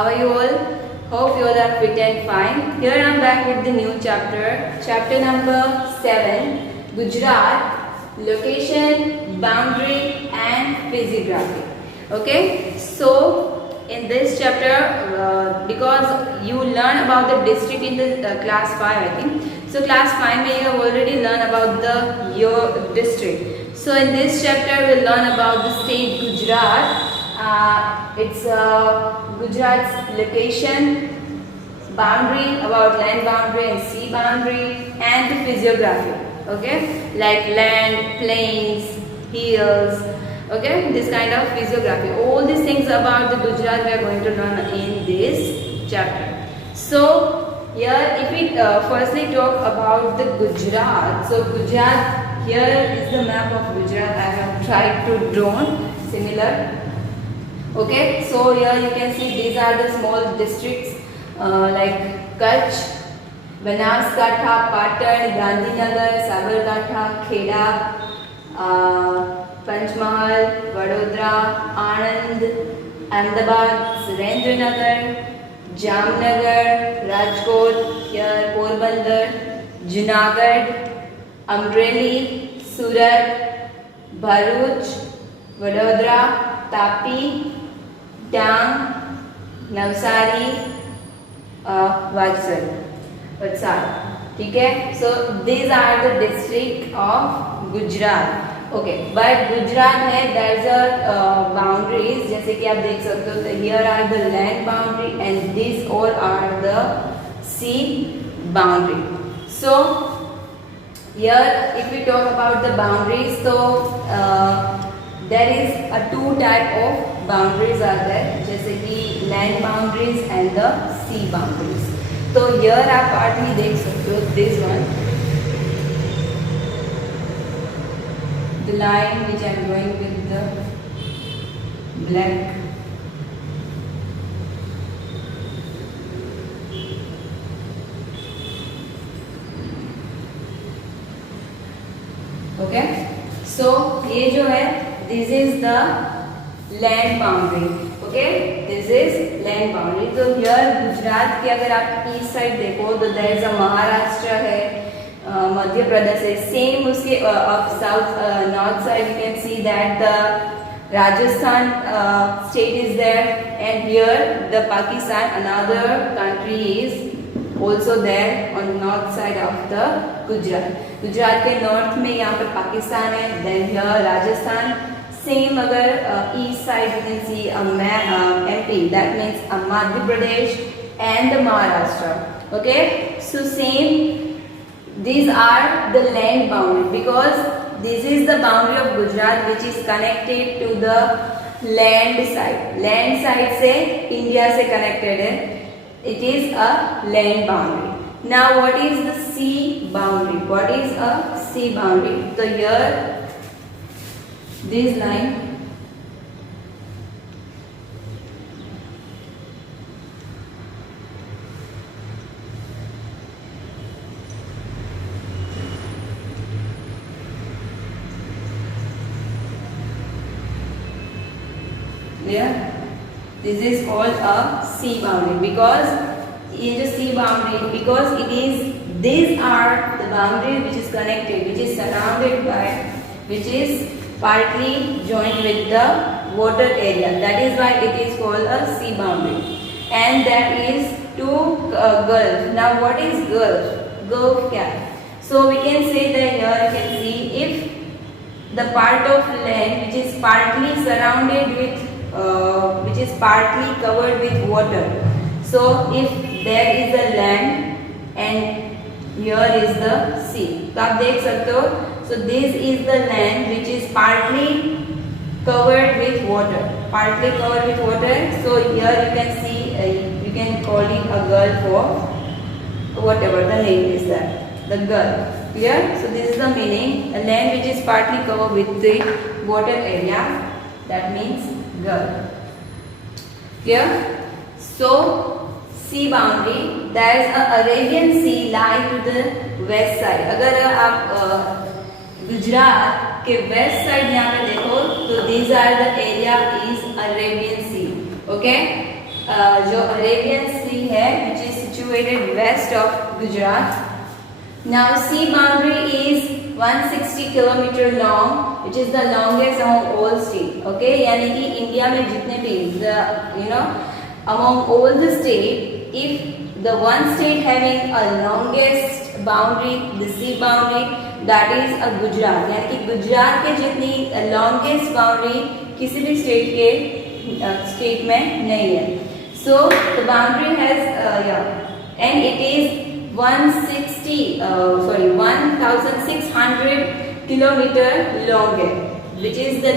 How are you all? Hope you all are fit and fine. Here I am back with the new chapter number 7, Gujarat, location, boundary and physiography. Okay, so in this chapter, because you learn about the district in the class 5, I think. So class 5 you have already learned about your district. So in this chapter we will learn about the state Gujarat. It's Gujarat's location, boundary, about land boundary and sea boundary, and the physiography. Okay, like land, plains, hills. Okay, this kind of physiography. All these things about the Gujarat we are going to learn in this chapter. So here, if we firstly talk about the Gujarat. So Gujarat, here is the map of Gujarat. I have tried to draw similar. Okay, so here you can see these are the small districts like Kutch, Banaskantha, Patan, Gandhinagar, Sabarkantha, Kheda, Panchmahal, Vadodara, Anand, Ahmedabad, Surendranagar, Jamnagar, Rajkot, here Porbandar, Junagadh, Amreli, Surat, Bharuch, Vadodara, Tapi, Dang, Navsari, Valsad. Okay, so these are the district of Gujarat. Okay, but Gujarat है there's a boundaries जैसे कि आप देख सकते हो. So here are the land boundary and these all are the sea boundary. So here if we talk about the boundaries, so there is a two type of boundaries are there जैसे कि land boundaries and the sea boundaries. तो here आप partly देख सकते हो this one, the line which I am going with the black. Okay, so ये जो है this is the land boundary. Okay, this is land boundary. तो here Gujarat के अगर आप east side देखो तो there is a महाराष्ट्र है, मध्य प्रदेश है. Same उसके of south north side you can see that the Rajasthan state is there, and here the Pakistan, another country, is also there on north side of the Gujarat. Gujarat के north में यहाँ पर पाकिस्तान है, then here Rajasthan. Same अगर east side you can see MP, that means Madhya Pradesh and the Maharashtra. Okay, so same these are the land boundary because this is the boundary of Gujarat which is connected to the land side. Land side से India से connected है. It is a land boundary. Now what is the sea boundary? What is a sea boundary? So here this line this is called a sea boundary because it is a sea boundary because it is, these are the boundary which is connected, which is surrounded by, which is partly joined with the water area. That is why it is called a sea boundary. And there is two gulf. Now what is gulf? Gulf क्या है? So we can say that here you can see if the part of land which is partly surrounded with which is partly covered with water. So if there is a land and here is the sea. तो आप देख सकते हो. So this is the land which is partly covered with water. Partly covered with water. So here you can see, you can call it a gulf or whatever the name is that. The gulf. Clear? So this is the meaning. A land which is partly covered with the water area. That means gulf. Clear? So sea boundary. There is a Arabian Sea lie to the west side. अगर आप गुजरात के west side यहाँ पे देखो तो these are the area is Arabian Sea. Okay, जो Arabian सी है which is situated west of Gujarat. Now sea boundary is 160 kilometer long, which is the longest among all state. Okay, यानी कि India में जितने भी among all the state, if the one state having a longest boundary, the sea boundary, that is a Gujarat. यानी कि गुजरात के जितनी longest boundary किसी भी state में नहीं है. So the boundary has and it is 1600 kilometer long, which is the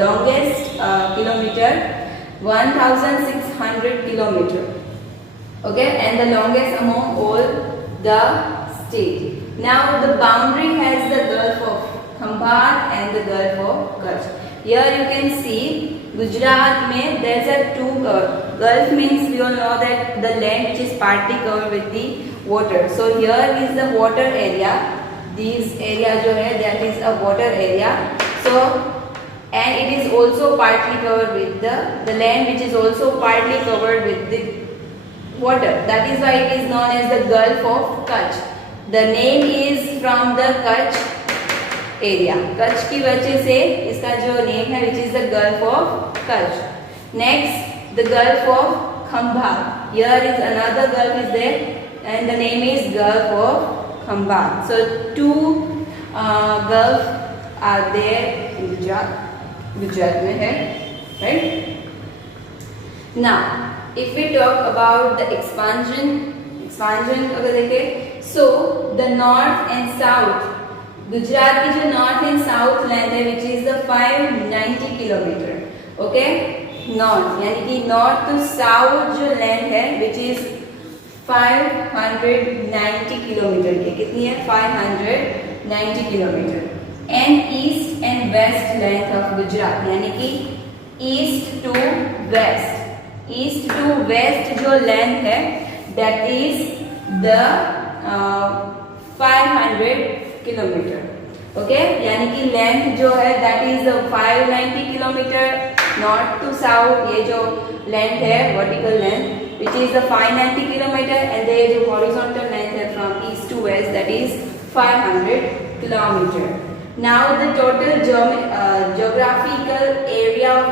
longest kilometer, 1600 kilometer. Okay, and the longest among all the state. Now the boundary has the Gulf of Khambat and the Gulf of Kutch. Here you can see Gujarat में there is a two Gulf means we all know that the land which is partly covered with the water. So here is the water area. These area जो है that is a water area. So and it is also partly covered with the land which is also partly covered with the water. That is why it is known as the Gulf of Kutch. The name is from the Kutch area. Kutch की वजह से इसका जो name है which is the Gulf of Kutch. Next, the Gulf of Khambat. Here is another Gulf is there and the name is Gulf of Khambat. So two Gulf are there in Gujarat में है, right? Now, if we talk about the expansion अगर देखें, so the north and south, Gujarat की जो north and south length है which is the 590 kilometre. Okay, north यानी कि north to south जो लेंथ है विच इज 590 किलोमीटर की. कितनी है? 590 kilometre. And east and west length of Gujarat यानी कि ईस्ट टू वेस्ट जो लेंथ है that is the 500 kilometre. Okay, यानी कि लेंथ जो है that is 590 kilometre north to south. ये जो लेंथ है vertical length which is the 590 kilometre and ये जो हॉरिजॉन्टल लेंथ है from east to west that is 500 kilometre. Now the total geographical area of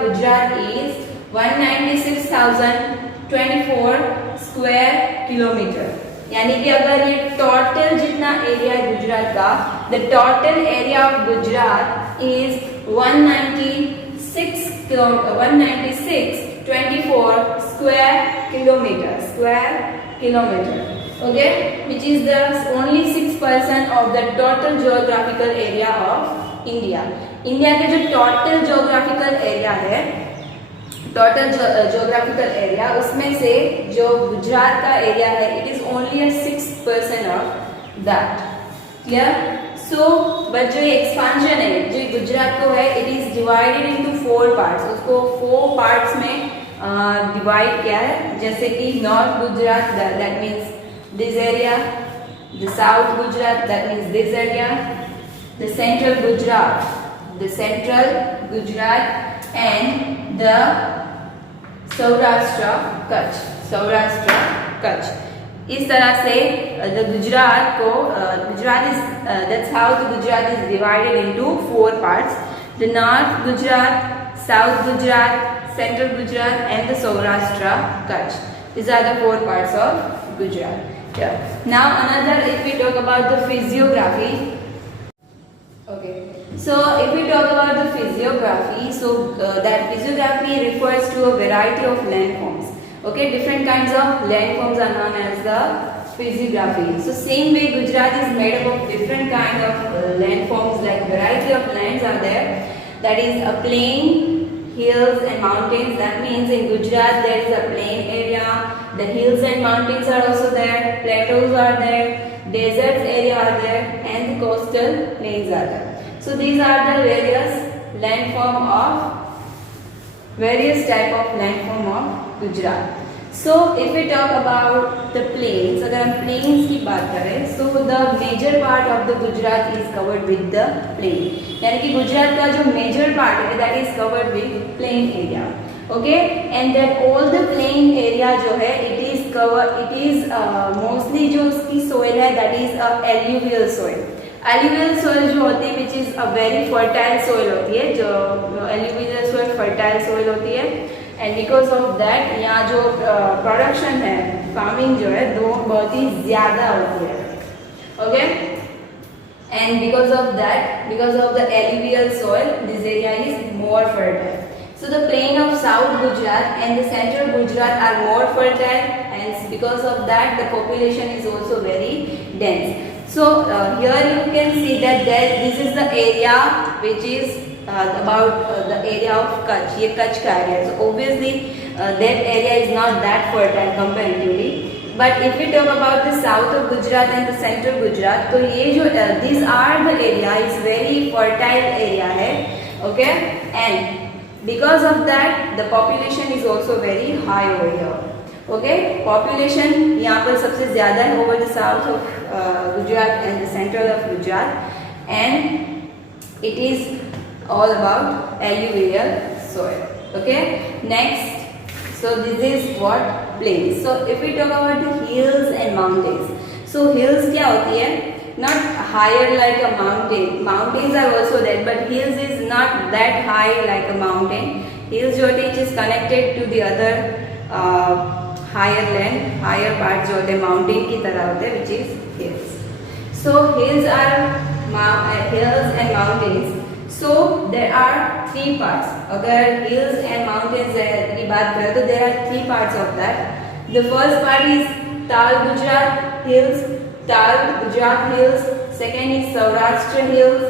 Gujarat is 196,024 square kilometre. यानी कि अगर ये टोटल जितना एरिया है गुजरात का, the total area of Gujarat is 196,24 square kilometre. Okay, which is the only 6% of the total geographical area of India. India के जो total geographical area है, टोटल जियोग्राफिकल एरिया, उसमें से जो गुजरात का एरिया है it is only a 6% of that. Clear? So but जो expansion है जो गुजरात को है it is divided into 4 parts. उसको 4 पार्ट्स में डिवाइड किया है. जैसे कि north Gujarat that means this area, the south Gujarat that means this area, the central Gujarat and the Saurashtra Kutch. इस तरह से Gujarat is that's how the Gujarat is divided into 4 parts. The north Gujarat, south Gujarat, central Gujarat and the Saurashtra Kutch. These are the 4 parts of Gujarat. Yeah. Now another, if we talk about the physiography. Okay. So if we talk about the physiography, so that physiography refers to a variety of landforms. Okay, different kinds of landforms are known as the physiography. So same way Gujarat is made up of different kind of landforms, like variety of lands are there. That is a plain, hills and mountains. That means in Gujarat there is a plain area, the hills and mountains are also there, plateaus are there, deserts area are there and the coastal plains are there. So these are the various type of landform of Gujarat. So if we talk about the plains, अगर हम plains की बात करें, so the major part of the Gujarat is covered with the plain. यानी कि गुजरात का जो major part है that is covered with plain area. Okay, and that all the plain area जो है it is mostly जो उसकी soil है that is a alluvial soil. Alluvial soil जो होती है which is a very fertile soil होती है, जो alluvial soil fertile soil होती है. एंड बिकॉज ऑफ दैट यहाँ जो प्रोडक्शन है फार्मिंग जो है दो बहुत ही ज़्यादा होती है. Okay, and because of that, because of the alluvial soil this area is more fertile. So the plain of South Gujarat and the central Gujarat are more fertile, and because of that the population is also very dense. So here you can see that this is the area which is about the area of Kutch. ये Kutch का area. So obviously that area is not that fertile comparatively. But if we talk about the south of Gujarat and the central Gujarat, तो ये जो these are the area is very fertile area है. Okay, and because of that the population is also very high over here. Okay, population यहाँ पर सबसे ज़्यादा है over the south of Gujarat and the central of Gujarat, and it is all about alluvial soil. Okay, next, so this is what plains. So if we talk about the hills and mountains, so hills क्या होती है? Not higher like a mountain. Mountains are also there, but hills is not that high like a mountain. Hills जो होते हैं it is connected to the other higher land, higher parts जो होते हैं mountain की तरह होते हैं, which is hills. So hills are hills and mountains. So there are three parts. अगर hills and mountains की बात करें तो there are three parts of that. The first part is Tal Gujarat hills, Tal Gujarat hills. Second is Saurashtra hills,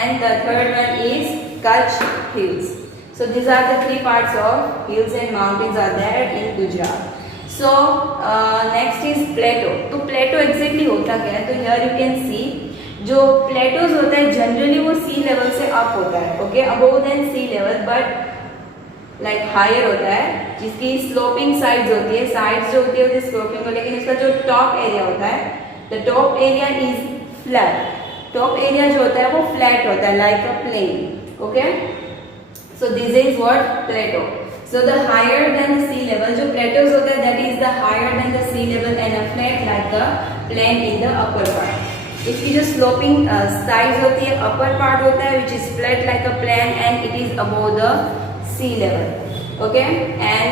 and the third one is Kutch hills. So these are the three parts of hills and mountains are there in Gujarat. So next is plateau. तो plateau exactly होता क्या है? तो here you can see जो plateaus होता है generally वो सी level से अप होता है. Okay, above than sea level, but like higher होता है, जिसकी स्लोपिंग साइड्स होती है. साइड्स जो होती है स्लोपिंग, लेकिन इसका जो टॉप एरिया होता है, the top area is flat. Top area जो होता है वो फ्लैट होता है like a plain. Okay, so this is what plateau. So the higher than the sea level, जो प्लेटोज होता है that is the higher than the sea level and a flat like a plain in the upper part. इसकी जो sloping sides होती है, अपर part होता है which is flat like a plain and it is above the sea level. Okay, and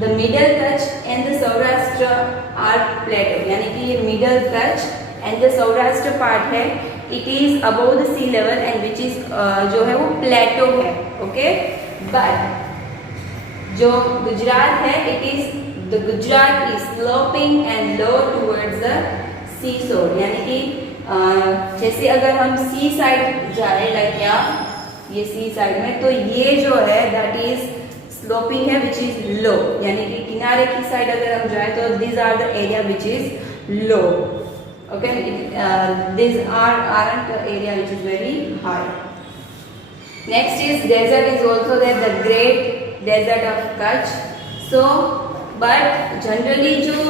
the middle Kutch and the Saurashtra are plateau, यानी कि ये middle Kutch and the Saurashtra part है it is above the sea level and which is जो है वो प्लेटो है. Okay, but जो गुजरात है it is the Gujarat is sloping and low towards the sea shore, यानी कि जैसे अगर हम सी साइड जाए लाइक यहाँ ये सी साइड में, तो ये जो है दैट इज स्लोपिंग है विच इज लो, यानी कि किनारे की साइड अगर हम जाए तो this are the area which is low. Okay, this aren't area which is very high. Next is desert is also there, the great desert of Kutch. So but generally जो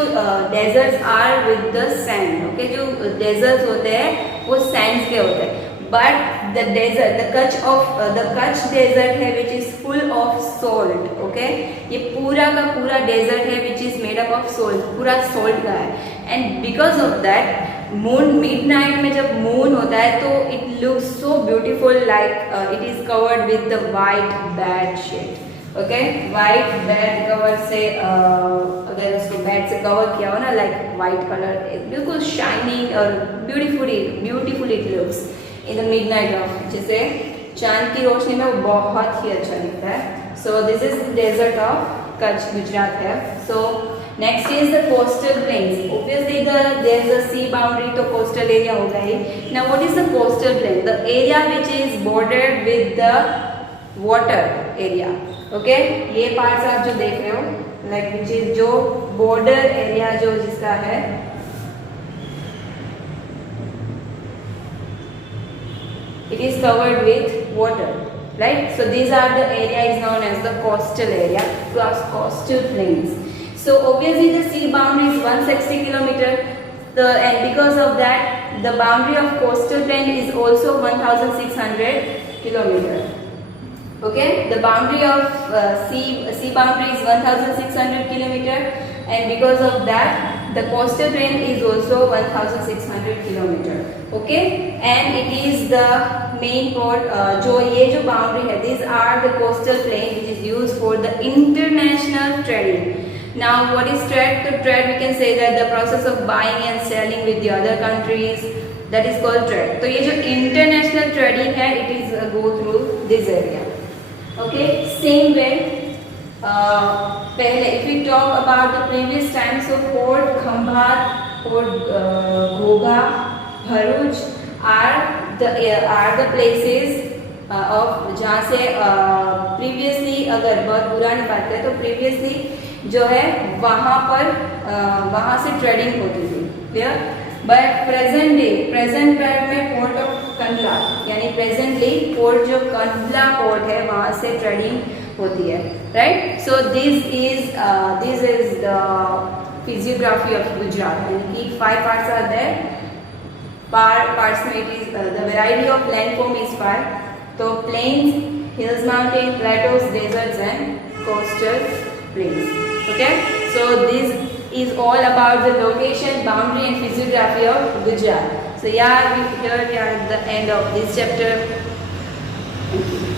deserts are with the sand. Okay, जो deserts होते हैं वो sands के होते हैं, but the desert the Kutch desert है which is full of salt. Okay, ये पूरा का पूरा डेजर्ट है which is made up of salt, पूरा सोल्ट का है. And because of that moon midnight में जब मून होता है तो it looks so beautiful like it is covered with the white bed sheet. Okay, white bed cover से अगर उसको बेड से कवर किया हो ना लाइक वाइट कलर, बिल्कुल शाइनिंग और beautiful it looks in the midnight of, जैसे चांद की रोशनी में वो बहुत ही अच्छा दिखता है. So this is desert of Kutch Gujarat है. So next is the coastal plains. Obviously there is a sea boundary, तो कोस्टल एरिया होगा ही. Now what is the coastal plain? The area which is bordered with the water area. Okay, ये parts आप जो देख रहे हो like which is जो बॉर्डर एरिया जो जिसका है, it is covered with water, right? So these are the area is known as the coastal area plus coastal plains. So obviously the sea boundary is 160 kilometer. And because of that, the boundary of coastal plain is also 1600 kilometer. Okay, the boundary of sea boundary is 1600 kilometer, and because of that the coastal plain is also 1600 kilometer. Okay, and it is the main port. जो ये जो boundary है, these are the coastal plain which is used for the international trading. Now what is trade? To trade we can say that the process of buying and selling with the other countries, that is called trade. तो ये जो international trading है, it is go through this area. Okay, same way. पहले if we talk about the previous time, so Port Khambhat, Port Ghoga, Bharuch are the places of जहाँ से previously, अगर बहुत पुरानी बात करें तो previously जो है वहाँ पर वहाँ से ट्रेडिंग होती थी, क्लियर. बट प्रेजेंट टाइम में पोर्ट ऑफ कंडला, यानी प्रेजेंटली पोर्ट जो कंडला पोर्ट है वहाँ से ट्रेडिंग होती है, right. So this is the physiography of Gujarat, यानी कि 5 पार्ट्स आर देयर. पार्ट्स में it is the variety of landform is 5. तो plains, hills, mountain, plateaus, deserts and coastal plains. Okay, so this is all about the location, boundary and physiography of Gujarat. So here we are at the end of this chapter. Thank you.